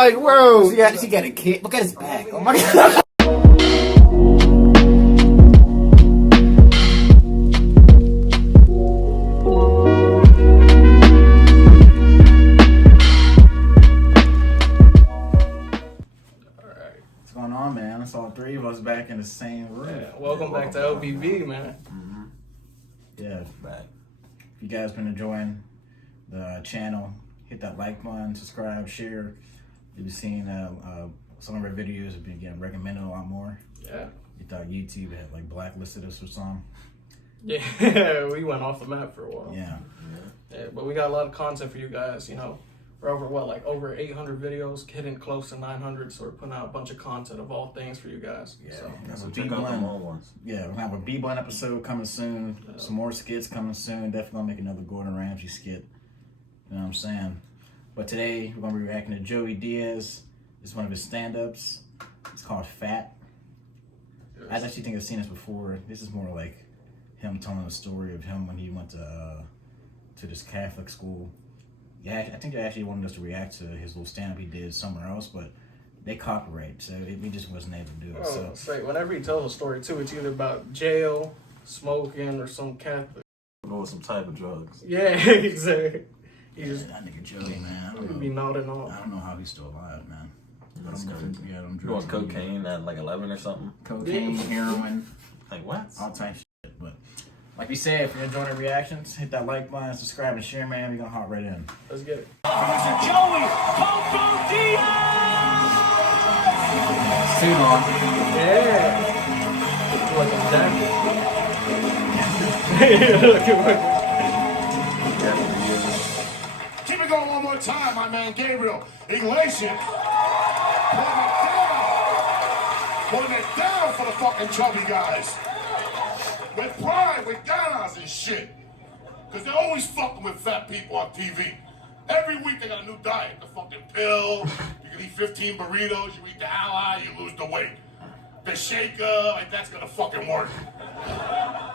like, bro, yeah, she got a kid. Look at his back. Oh my god. What's going on, man? It's all three of us back in the same room. Yeah, welcome back to LBV, man. Mm-hmm. Yeah, back. If you guys been enjoying the channel, hit that like button, subscribe, share. You've been seeing some of our videos have been getting recommended a lot more. Yeah. You thought YouTube had like blacklisted us or something? Yeah, we went off the map for a while. Yeah. Yeah, but we got a lot of content for you guys, you know. We're over 800 videos, hitting close to 900, so we're putting out a bunch of content of all things for you guys. Yeah, so that's a check out the more ones. Yeah, we're gonna have a B-Blunt episode coming soon. Some more skits coming soon. Definitely gonna make another Gordon Ramsay skit. You know what I'm saying? But today we're gonna be reacting to Joey Diaz. It's one of his stand-ups. It's called Fat. Yes. I actually think I've seen this before. This is more like him telling the story of him when he went to this Catholic school. Yeah, I think they actually wanted us to react to his little stand-up he did somewhere else, but they copyright, so we just wasn't able to do it. Oh, so whenever he tells a story too, it's either about jail, smoking, or some Catholic. Or some type of drugs. Yeah, exactly. He just that nigga Joey, man. he'd be nodding off. I don't know how he's still alive, man. That's crazy. Yeah, them drugs. You want cocaine at like 11 or something? Cocaine, heroin, Like what? all types of shit. But like we said, if you're enjoying the reactions, hit that like button, subscribe, and share, man. We're gonna hop right in. Let's get it. Joey, Coco, Diaz! Suit on. Yeah. Like a Keep it going one more time, my man Gabriel. Elation. Putting it down for the fucking chubby guys. With pride, with ganas and shit. Because they're always fucking with fat people on TV. Every week they got a new diet. The fucking pill, you can eat 15 burritos, you eat the ally, you lose the weight. The shaker, like that's gonna fucking work.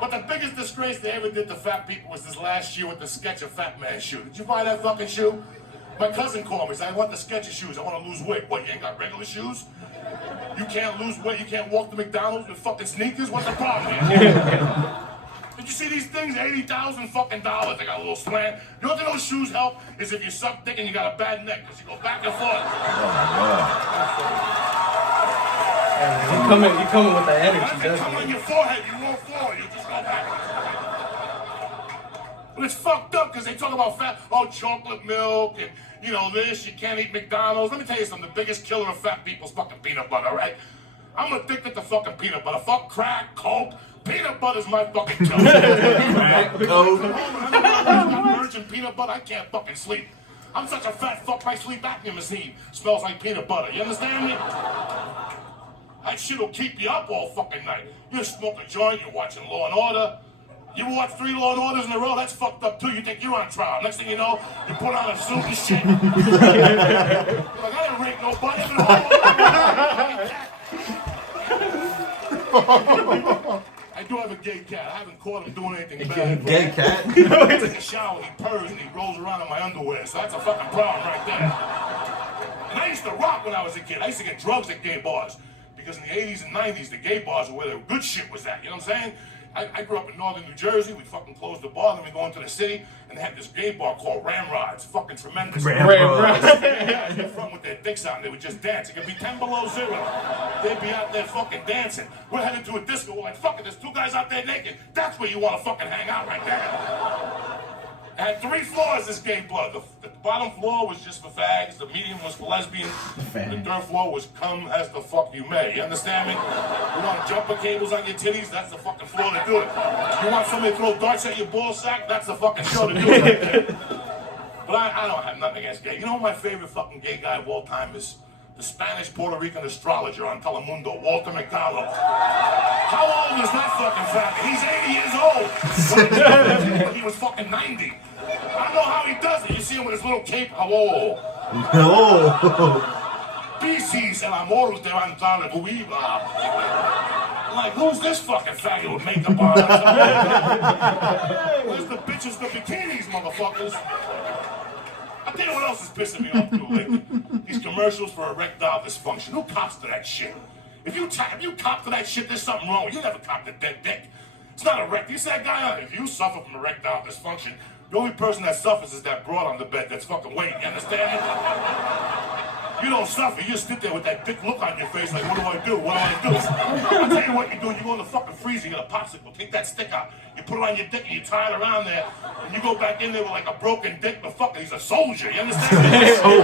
But the biggest disgrace they ever did to fat people was this last year with the sketch of Fat Man shoe. Did you buy that fucking shoe? My cousin called me, said, I want the sketch of shoes, I want to lose weight. What, you ain't got regular shoes? You can't lose weight, you can't walk to McDonald's with fucking sneakers? What's the problem, man? Did you see these things? $80,000 fucking dollars. They got a little slant. You know what those shoes help? Is if you suck dick and you got a bad neck, because you go back and forth. You coming with the energy, If they come on your forehead, you won't fall. You just go back. But it's fucked up because they talk about fat, chocolate milk and, you know, this, you can't eat McDonald's. Let me tell you something, the biggest killer of fat people's fucking peanut butter, all right? I'm addicted to fucking peanut butter. Fuck crack, coke. Peanut butter's my fucking killer. Crack, coke. I'm virgin peanut butter, I can't fucking sleep. I'm such a fat fuck, my sleep apnea machine smells like peanut butter. You understand me? That shit'll keep you up all fucking night. You smoke a joint, you're watching Law and Order. You watch 3 Law and Orders in a row, that's fucked up too. You think you're on trial. Next thing you know, you put on a suit and shit. Like, I didn't rape nobody. I do have a gay cat. I haven't caught him doing anything bad. Gay cat? He takes a shower, he purrs, and he rolls around in my underwear. So that's a fucking problem right there. And I used to rock when I was a kid. I used to get drugs at gay bars. Because in the 80s and 90s, the gay bars were where the good shit was at. You know what I'm saying? I grew up in northern New Jersey. We fucking closed the bar, then we go into the city, and they had this gay bar called Ramrods. Fucking tremendous. Ramrods. Guys in front with their dicks out, and they would just dance. It could be 10 below 0. They'd be out there fucking dancing. We're headed to a disco. We're like, fuck it, there's 2 guys out there naked. That's where you want to fucking hang out right there. It had 3 floors, this gay bar. The bottom floor was just for fags. The medium was for lesbians. The 3rd floor was come as the fuck you may. You understand me? You want jumper cables on your titties? That's the fucking floor to do it. You want somebody to throw darts at your ball sack? That's the fucking show to do it right there. But I don't have nothing against gay. You know what my favorite fucking gay guy of all time is? The Spanish Puerto Rican astrologer on Telemundo, Walter McDonald. How old is that fucking fat? He's 80 years old. When he was fucking 90. I don't know how he does it. You see him with his little cape. Hello. No. Pisces, el amor te va a entrar en tu vida. I'm like, who's this fucking faggot with makeup on? Where's the bitches, the bikinis, motherfuckers? I'll tell you what else is pissing me off too lately. These commercials for erectile dysfunction. Who cops to that shit? If you cop to that shit, there's something wrong. You never copped a dead dick. It's not erect. You see that guy? If you suffer from erectile dysfunction, the only person that suffers is that broad on the bed that's fucking waiting. You understand? You don't suffer. You just sit there with that big look on your face like, what do I do? What do I do? I'll tell you what you do. You go in the fucking freezer, you get a popsicle, take that stick out, you put it on your dick and you tie it around there, and you go back in there with like a broken dick, but fucking he's a soldier. You understand? He's from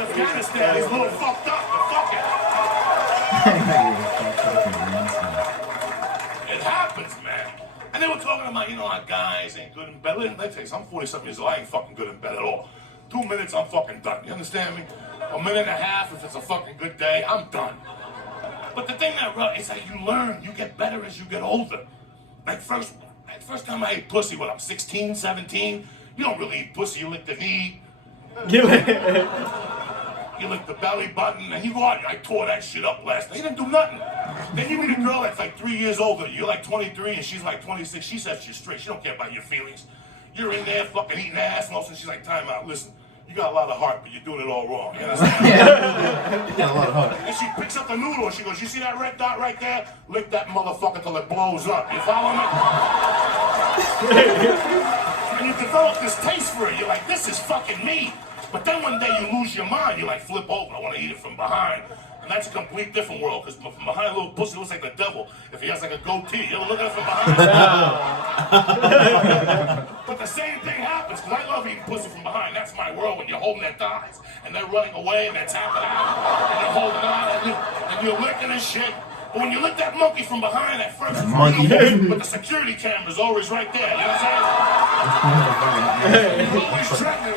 Afghanistan. He's a little fucked up, but fuck it. It happens, man. And they were talking about, our guys ain't good in bed. Let me tell you, I'm 40-something years old. I ain't fucking good in bed at all. 2 minutes, I'm fucking done. You understand me? A minute and a half, if it's a fucking good day, I'm done. But the thing that is that you learn, you get better as you get older. Like first time I ate pussy, I'm 16, 17, you don't really eat pussy, you lick the knee. You lick the belly button, and you go out, I tore that shit up last night. You didn't do nothing. Then you meet a girl that's like 3 years older. You're like 23, and she's like 26. She says you're straight. She don't care about your feelings. You're in there fucking eating ass, and all of a sudden she's like, time out, listen. You got a lot of heart, but you're doing it all wrong. You understand? You got a lot of heart. And she picks up the noodle and she goes, you see that red dot right there? Lick that motherfucker till it blows up. You follow me? And you develop this taste for it. You're like, this is fucking me. But then one day you lose your mind. You like flip over. I want to eat it from behind. And that's a complete different world, because from behind a little pussy looks like the devil if he has like a goatee. You ever look at it from behind? But the same thing happens, because I love eating pussy from behind. That's my world, when you're holding their thighs, and they're running away, and they're tapping out, and you're holding on, and you're licking and shit. But when you lick that monkey from behind, at first it's beautiful, but the security camera's always right there. You know what I'm saying? You're always checking.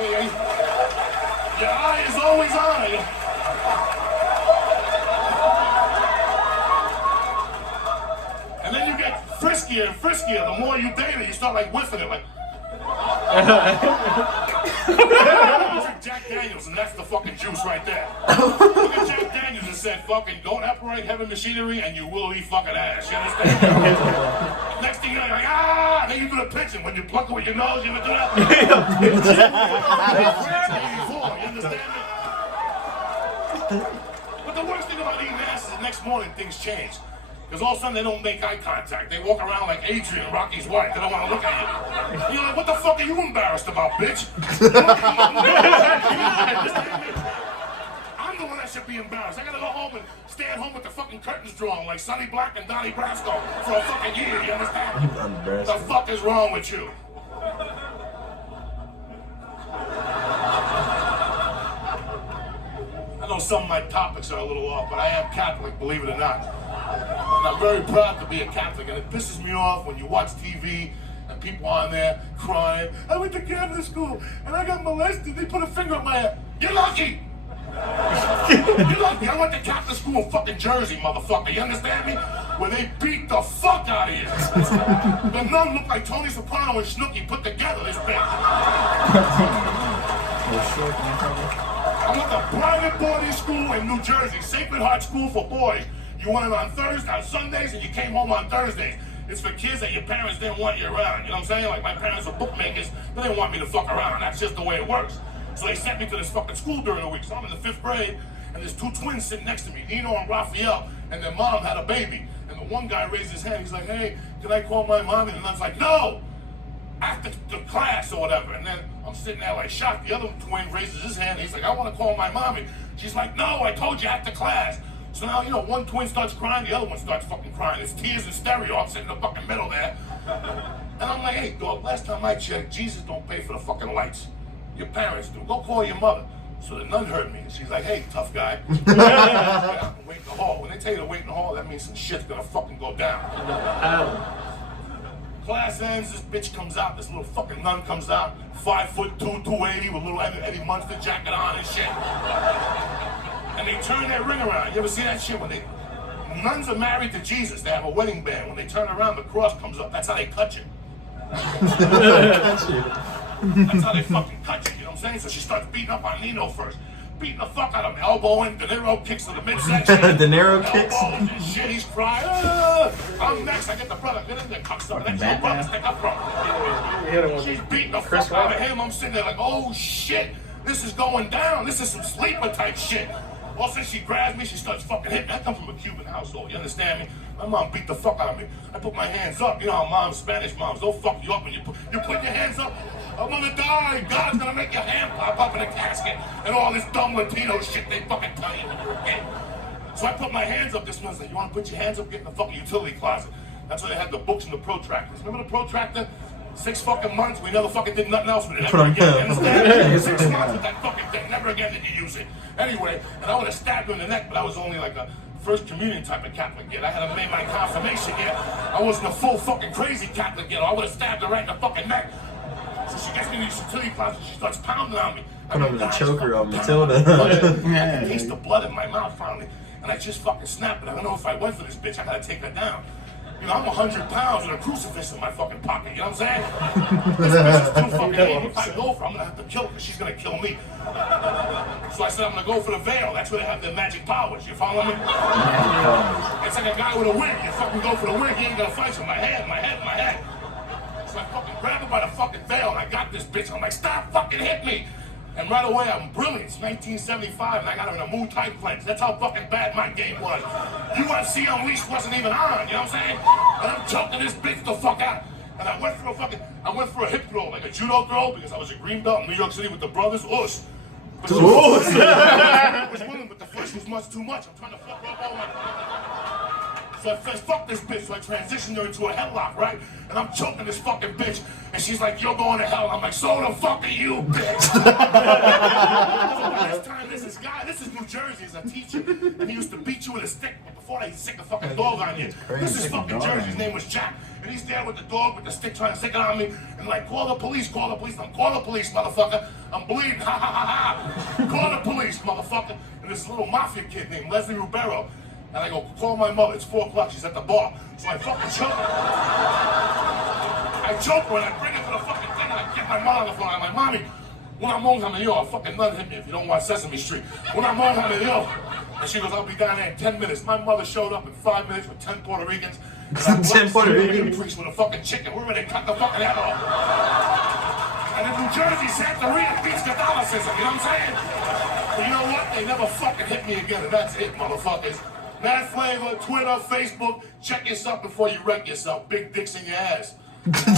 Your eye is always on you. And then you get friskier and friskier. The more you date it, you start like whiffing it, like. You drink Jack Daniels, and that's the fucking juice right there. Look at Jack Daniels and said, fucking don't operate heavy machinery, and you will eat fucking ass. You understand? Next thing you know, you're like, ah! And then you do the pitching. When you pluck it with your nose, you ever do that? You understand me? But the worst thing about eating ass is the next morning things change. Because all of a sudden they don't make eye contact. They walk around like Adrian, Rocky's wife. They don't want to look at you. You're like, what the fuck are you embarrassed about, bitch? I'm the one that should be embarrassed. I gotta go home and stay at home with the fucking curtains drawn like Sonny Black and Donnie Brasco for a fucking year. You understand? What the fuck is wrong with you? I know some of my topics are a little off, but I am Catholic, believe it or not. And I'm very proud to be a Catholic, and it pisses me off when you watch TV and people on there crying, I went to Catholic school and I got molested, they put a finger on my head. You're lucky! You're lucky. I went to Catholic school in fucking Jersey, motherfucker, you understand me? Where they beat the fuck out of you. The nun looked like Tony Soprano and Snooki put together, this bitch. I went to private boarding school in New Jersey, Sacred Heart School for boys. You went on Sundays, and you came home on Thursdays. It's for kids that your parents didn't want you around. You know what I'm saying? Like, my parents were bookmakers, they didn't want me to fuck around. That's just the way it works. So they sent me to this fucking school during the week. So I'm in the 5th grade, and there's 2 twins sitting next to me, Nino and Raphael, and their mom had a baby. And the one guy raised his hand. He's like, hey, can I call my mommy? And I was like, no! After the class or whatever. And then I'm sitting there like shocked. The other twin raises his hand. He's like, I want to call my mommy. She's like, no, I told you after class. So now, one twin starts crying, the other one starts fucking crying. It's tears in stereo. I'm sitting in the fucking middle there. And I'm like, hey, dog, last time I checked, Jesus don't pay for the fucking lights. Your parents do. Go call your mother. So the nun heard me, and she's like, hey, tough guy. Wait in the hall. When they tell you to wait in the hall, that means some shit's gonna fucking go down. Class ends, this bitch comes out, this little fucking nun comes out, 5'2", 280 with a little Eddie Munster jacket on and shit. And they turn their ring around. You ever see that shit? When nuns are married to Jesus, they have a wedding band. When they turn around, the cross comes up. That's how they cut you. That's how they fucking cut you, you know what I'm saying? So she starts beating up on Nino first. beating the fuck out of him, elbowing, De Niro kicks to the midsection. De Niro kicks? Elbows and shit, he's crying. I'm next, I get the brother, get in there, cocksucker. That's your brother, stick up front. You hit him with She's beating the Chris fuck out of Rock. him. I'm sitting there like, oh shit, this is going down. This is some sleeper type shit. All of a sudden she grabs me, she starts fucking hitting me. I come from a Cuban household, you understand me? My mom beat the fuck out of me. I put my hands up. You know how moms, Spanish moms, they'll fuck you up when you put your hands up. I'm gonna die. God's gonna make your hand pop up in a casket. And all this dumb Latino shit they fucking tell you when you're a kid. So I put my hands up. This one's like, you wanna put your hands up? Get in the fucking utility closet. That's where they had the books and the protractors. Remember the protractor? 6 fucking months, we never fucking did nothing else with it. Never again, you understand? 6 months with that fucking thing. Never again did you use it. Anyway, and I would have stabbed her in the neck, but I was only like a first communion type of Catholic kid. I had to make my confirmation yet. I wasn't a full fucking crazy Catholic kid. I would have stabbed her right in the fucking neck. So she gets me in the utility closet, she starts pounding on me. Put him in the choker on Matilda. I can taste the blood in my mouth finally. And I just fucking snapped it. I don't know if I went for this bitch, I gotta take her down. You know, I'm 100 pounds with a crucifix in my fucking pocket, you know what I'm saying? This bitch is too fucking heavy. If I go for her, I'm gonna have to kill her because she's gonna kill me. So I said, I'm gonna go for the veil. That's where they have their magic powers, you follow me? It's like a guy with a wig. You fucking go for the wig, he ain't gonna fight you. My head. So I fucking grabbed her by the fucking veil and I got this bitch. I'm like, stop fucking hitting me. And right away, I'm brilliant. It's 1975, and I got her in a Muay Thai cleanse. That's how fucking bad my game was. UFC Unleashed wasn't even on, you know what I'm saying? And I'm choking this bitch the fuck out. And I went for a hip throw, like a judo throw, because I was a green belt in New York City with the brothers. Us. I was willing, but the flesh was much too much. I'm trying to fuck her up all my... So I said, fuck this bitch. So I transitioned her into a headlock, right? And I'm choking this fucking bitch. And she's like, you're going to hell. I'm like, so the fuck are you, bitch? So last time, this is New Jersey, he's a teacher. And he used to beat you with a stick before they sick a fucking dog on you. This is fucking Jersey. His name was Jack. And he's there with the dog with the stick trying to stick it on me. And like, call the police. I'm call the police, motherfucker. I'm bleeding, ha ha ha ha. Call the police, motherfucker. And this little mafia kid named Leslie Rubero. And I go, call my mother, it's 4 o'clock, she's at the bar. So I fucking choke her. I choke her and I bring her to the fucking thing and I get my mom on the phone. I'm like, mommy, una monja me dio, a fucking nun hit me if you don't watch Sesame Street. Una monja me dio. And she goes, I'll be down there in 10 minutes. My mother showed up in 5 minutes with 10 Puerto Ricans. 10 Puerto Ricans? Priest with a fucking chicken. We're ready to cut the fucking head off. And in New Jersey, Santeria beats Catholicism, you know what I'm saying? But you know what? They never fucking hit me again, and that's it, motherfuckers. Mad Flavor, Twitter, Facebook, check yourself before you wreck yourself. Big dicks in your ass. Thank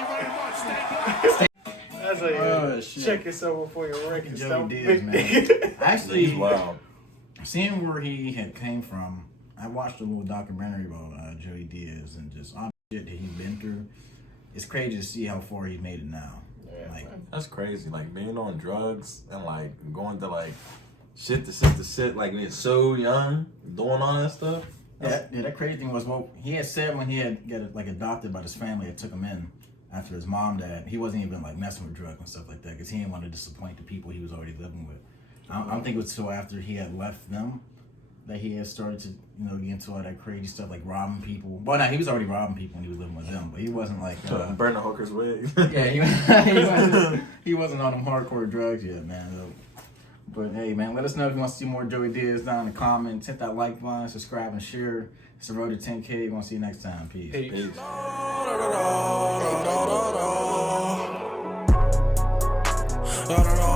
you very much. Stay black. That's a check yourself before you wreck Joey yourself. Diaz, man. He's Actually, wild. seeing where he had came from, I watched a little documentary about Joey Diaz and just all the shit that he's been through. It's crazy to see how far he made it now. Yeah, Like, That's crazy. Like being on drugs and like going to like shit, like being so young, doing all that stuff. that crazy thing was, well, he had said when he had got like adopted by his family that took him in after his mom died, he wasn't even like messing with drugs and stuff like that because he didn't want to disappoint the people he was already living with. I don't think it was till after he had left them that he had started to, get into all that crazy stuff like robbing people. Well, no, he was already robbing people when he was living with them, but he wasn't like Burn the hooker's wig. yeah, he wasn't on them hardcore drugs yet, man. But hey, man, let us know if you want to see more Joey Diaz down in the comments. Hit that like button, subscribe, and share. It's the road to 10K. We're going to see you next time. Peace. Peace. La, la, la.